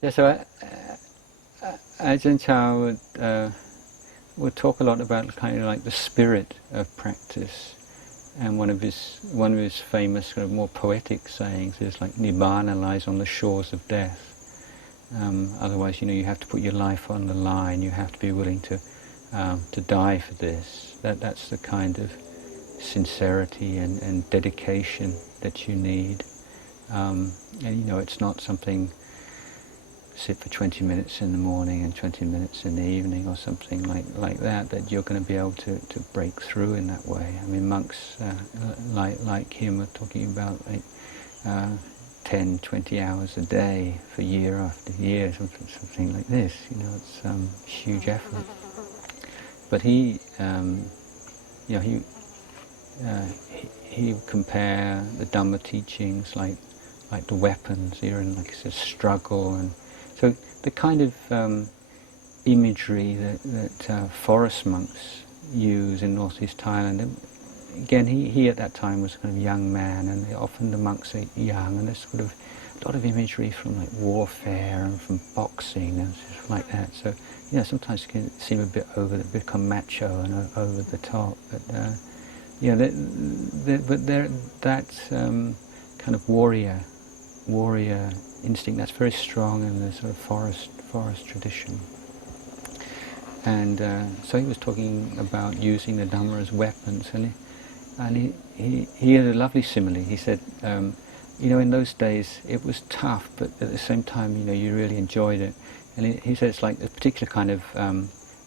Yeah, so Ajahn Chah would talk a lot about kind of like the spirit of practice, and one of his famous kind of more poetic sayings is like Nibbana lies on the shores of death. Otherwise, you have to put your life on the line. You have to be willing to die for this. That's the kind of sincerity and dedication that you need. And it's not something sit for 20 minutes in the morning and 20 minutes in the evening or something like that you're going to be able to break through in that way. I mean, monks like him are talking about 10, 20 hours a day for year after year, something like this. It's huge effort. But he would compare the Dhamma teachings like the weapons. You're in like a struggle, and so the kind of imagery that forest monks use in northeast Thailand. Again, he at that time was a kind of young man, and often the monks are young, and there's sort of a lot of imagery from like warfare and from boxing and stuff like that. So sometimes it can seem a bit become macho and over the top, but that kind of warrior instinct, that's very strong in the sort of forest tradition. And so he was talking about using the Dhamma as weapons, and he had a lovely simile. He said, in those days it was tough, but at the same time, you really enjoyed it. And he said it's like a particular kind of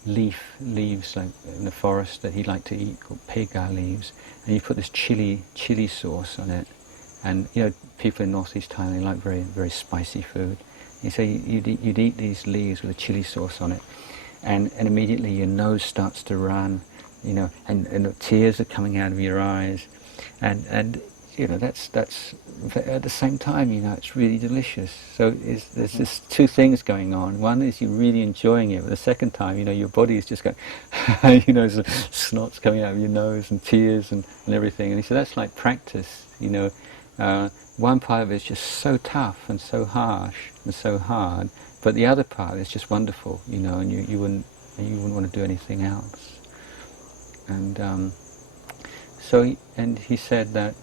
leaves like in the forest that he liked to eat, called pega leaves, and you put this chili sauce on it. And people in northeast Thailand like very, very spicy food. And so you'd eat these leaves with a chili sauce on it, and immediately your nose starts to run, and the tears are coming out of your eyes, and that's at the same time, it's really delicious. So there's just two things going on. One is you're really enjoying it, but the second time, your body is just going, snot's coming out of your nose and tears and everything. And he said that's like practice. One part of it is just so tough and so harsh and so hard, but the other part is just wonderful, and you wouldn't want to do anything else. And he said that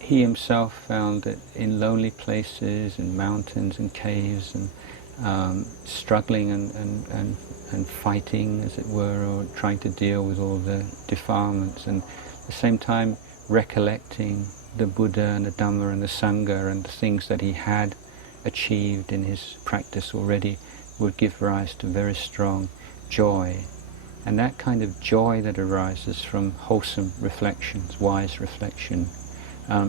he himself found that in lonely places, in mountains and caves, and struggling and fighting, as it were, or trying to deal with all the defilements, and at the same time recollecting the Buddha and the Dhamma and the Sangha and the things that he had achieved in his practice already, would give rise to very strong joy. And that kind of joy that arises from wholesome reflections, wise reflection,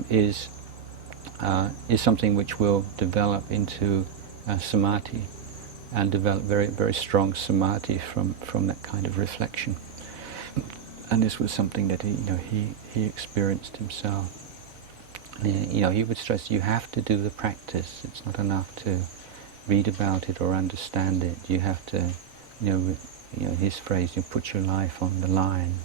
is something which will develop into samadhi, and develop very, very strong samadhi from that kind of reflection. And this was something that he experienced himself. He would stress, you have to do the practice. It's not enough to read about it or understand it. You have to, his phrase, you put your life on the line.